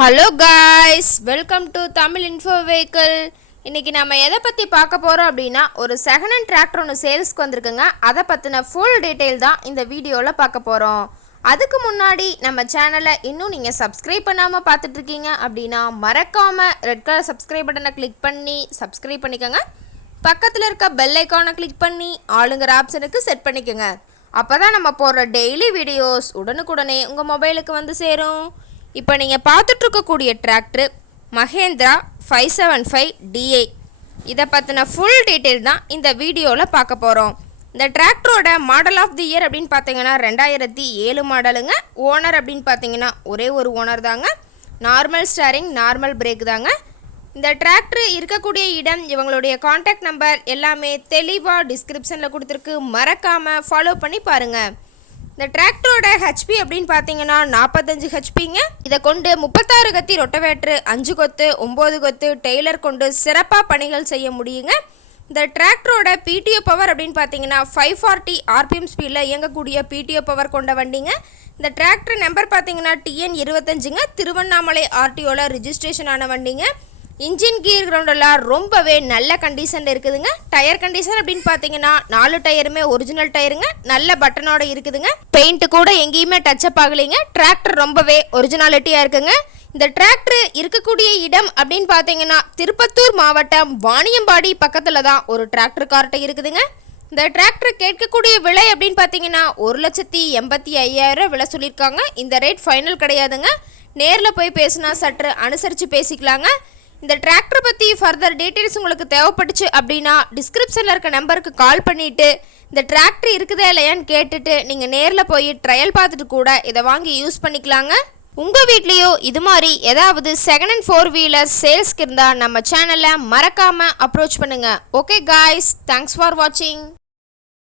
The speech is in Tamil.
Hello guys, welcome to Tamil info vehicle. இன்றைக்கி நம்ம எதை பற்றி பார்க்க போகிறோம் அப்படின்னா, ஒரு செகண்ட் ஹேண்ட் டிராக்டர் ஒன்று சேல்ஸ்க்கு வந்திருக்குங்க. அதை பற்றின ஃபுல் டீட்டெயில் தான் இந்த வீடியோவில் பார்க்க போகிறோம். அதுக்கு முன்னாடி நம்ம சேனலை இன்னும் நீங்கள் சப்ஸ்கிரைப் பண்ணாமல் பார்த்துட்ருக்கீங்க அப்படின்னா மறக்காமல் ரெட் கலர் சப்ஸ்கிரைப் பட்டனை கிளிக் பண்ணி சப்ஸ்கிரைப் பண்ணிக்கோங்க. பக்கத்தில் இருக்க பெல் ஐக்கானை கிளிக் பண்ணி ஆளுங்கிற ஆப்ஷனுக்கு செட் பண்ணிக்கோங்க. அப்போ தான் நம்ம போடுற டெய்லி வீடியோஸ் உடனுக்குடனே உங்கள் மொபைலுக்கு வந்து சேரும். இப்போ நீங்கள் பார்த்துட்ருக்கக்கூடிய டிராக்டரு மஹேந்திரா 575 DI. இதை பற்றின ஃபுல் டீட்டெயில் தான் இந்த வீடியோவில் பார்க்க போகிறோம். இந்த டிராக்டரோட மாடல் ஆஃப் தி இயர் அப்படின்னு பார்த்தீங்கன்னா 2007 மாடலுங்க. ஓனர் அப்படின்னு பார்த்தீங்கன்னா ஒரே ஒரு ஓனர் தாங்க. நார்மல் ஸ்டேரிங், நார்மல் பிரேக் தாங்க. இந்த டிராக்டர் இருக்கக்கூடிய இடம், இவங்களுடைய காண்டாக்ட் நம்பர் எல்லாமே தெளிவாக டிஸ்கிரிப்ஷனில் கொடுத்துருக்கு. மறக்காமல் ஃபாலோ பண்ணி பாருங்கள். இந்த டிராக்டரோட ஹெச்பி அப்படின்னு பார்த்தீங்கன்னா 45 ஹெச்பிங்க. இதை கொண்டு 36 கத்தி ரொட்டவேட்ரு, 5 கொத்து, 9 கொத்து டெய்லர் கொண்டு சிறப்பாக பணிகள் செய்ய முடியுங்க. இந்த டிராக்டரோட பிடிஓ பவர் அப்படின்னு பார்த்தீங்கன்னா 540 RPM ஸ்பீடில் இயங்கக்கூடிய பிடிஓ பவர் கொண்ட வண்டிங்க. இந்த டிராக்டர் நம்பர் பார்த்தீங்கன்னா TN 25ங்க. திருவண்ணாமலை RTOவில் ரிஜிஸ்ட்ரேஷன் ஆன வண்டிங்க. இன்ஜின் கீர் கிரவுண்டெல்லாம் ரொம்பவே நல்ல கண்டிஷனில் இருக்குதுங்க. டயர் கண்டிஷன் அப்படின்னு பார்த்தீங்கன்னா 4 டயருமே ஒரிஜினல் டயருங்க. நல்ல பட்டனோட இருக்குதுங்க. பெயிண்ட் கூட எங்கேயுமே டச்சப் ஆகலைங்க. டிராக்டர் ரொம்பவே ஒரிஜினாலிட்டியாக இருக்குங்க. இந்த டிராக்டர் இருக்கக்கூடிய இடம் அப்படின்னு பார்த்தீங்கன்னா திருப்பத்தூர் மாவட்டம் வாணியம்பாடி பக்கத்தில் தான் ஒரு டிராக்டர் கார்ட்டை இருக்குதுங்க. இந்த டிராக்டர் கேட்கக்கூடிய விலை அப்படின்னு பார்த்தீங்கன்னா 1,85,000 விலை சொல்லியிருக்காங்க. இந்த ரேட் ஃபைனல் கிடையாதுங்க. நேரில் போய் பேசினா சற்று அனுசரித்து பேசிக்கலாங்க. இந்த டிராக்டர் பற்றி ஃபர்தர் டீட்டெயில்ஸ் உங்களுக்கு தேவைப்பட்டுச்சு அப்படின்னா டிஸ்கிரிப்ஷனில் இருக்க நம்பருக்கு கால் பண்ணிவிட்டு இந்த டிராக்டர் இருக்குதா இல்லையான்னு கேட்டுட்டு நீங்கள் நேரில் போய் ட்ரையல் பார்த்துட்டு கூட இதை வாங்கி யூஸ் பண்ணிக்கலாங்க. உங்கள் வீட்லேயோ இது மாதிரி ஏதாவது செகண்ட் அண்ட் 4 வீலர் சேல்ஸ்க்கு இருந்தால் நம்ம சேனலை மறக்காமல் அப்ரோச் பண்ணுங்கள். ஓகே காய்ஸ், தேங்க்ஸ் ஃபார் வாட்சிங்.